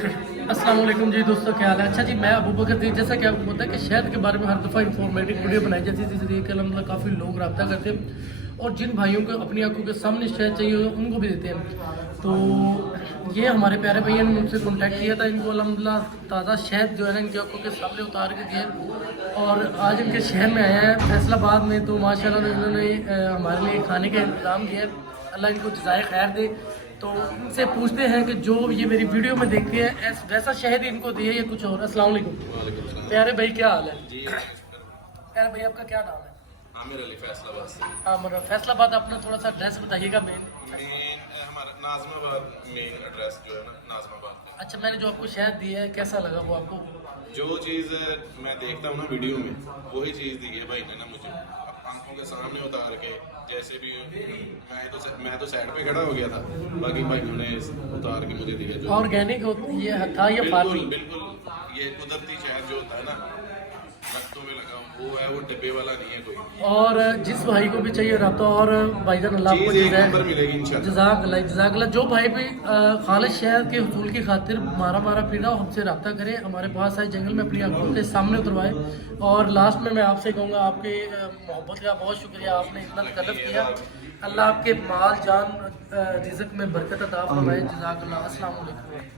अस्सलाम वालेकुम जी दोस्तों, क्या हाल है। अच्छा जी, मैं अबू बकर जी। जैसा कि आपको पता है कि शहद के बारे में हर दफ़ा इंफॉर्मेटिव वीडियो बनाई जाती है, जिससे कि अलहमदिल्ला काफ़ी लोग रब्ता करते हैं और जिन भाइयों को अपनी आंखों के सामने शहद चाहिए हो उनको भी देते हैं। तो ये हमारे प्यारे भैया ने मुझसे कॉन्टैक्ट किया था, इनको अलहमदिल्ला ताज़ा शहद जो है ना इनकी आंखों के सामने उतार के दिया और आज इनके शहर में आया है फैसलाबाद में। तो माशाल्लाह इन्होंने हमारे लिए खाने का इंतज़ाम किया है, अल्लाह इनको जज़ाए खैर दे। तो इनसे पूछते हैं कि जो ये मेरी वीडियो में देखते हैं वैसा शहद इनको दिए या कुछ और। अस्सलाम वालेकुम प्यारे भाई, क्या हाल है जी। प्यारे भाई, आपका क्या नाम है। आमिर अली फैसलाबाद से। मतलब फैसलाबाद, अपना थोड़ा सा एड्रेस बताइएगा मेन। हमारा नाजमाबाद मेन एड्रेस जो है ना, नाजमाबाद में। अच्छा, मैंने जो आपको शहद दिया है कैसा लगा वो आपको। जो चीज़ मैं देखता हूँ ना वीडियो में, वही चीज़ दी है भाई ने ना मुझे आंखों के सामने उतार के। जैसे भी मैं तो साइड पे खड़ा हो गया था, बाकी भाइयों ने उतार के मुझे दिया। जो ऑर्गेनिक ये था या बिल्कुल फार्मी। बिल्कुल ये कुदरती शहद जो होता है ना, रक्तों में लगा वो है, वो डब्बे वाला नहीं है कोई। और जिस भाई को भी चाहिए रहा और भाईजान अल्लाह आपको चीज़ एक नंबर मिलेगी इंशाल्लाह। जज़ाकल्लाह। जो भाई भी खालिश शहद के हुसूल की खातिर मारा फिर रहा हो, हमसे रब्ता करें, हमारे पास आए, जंगल में अपनी आंखों के सामने उतरवाए। और लास्ट में मैं आपसे कहूँगा, आपके मोहब्बत का बहुत शुक्रिया, आपने इतना कदर किया। अल्लाह आपके माल जान रिज़्क़ में बरकत अता फरमाए। जज़ाकल्लाह। अस्सलाम वालेकुम।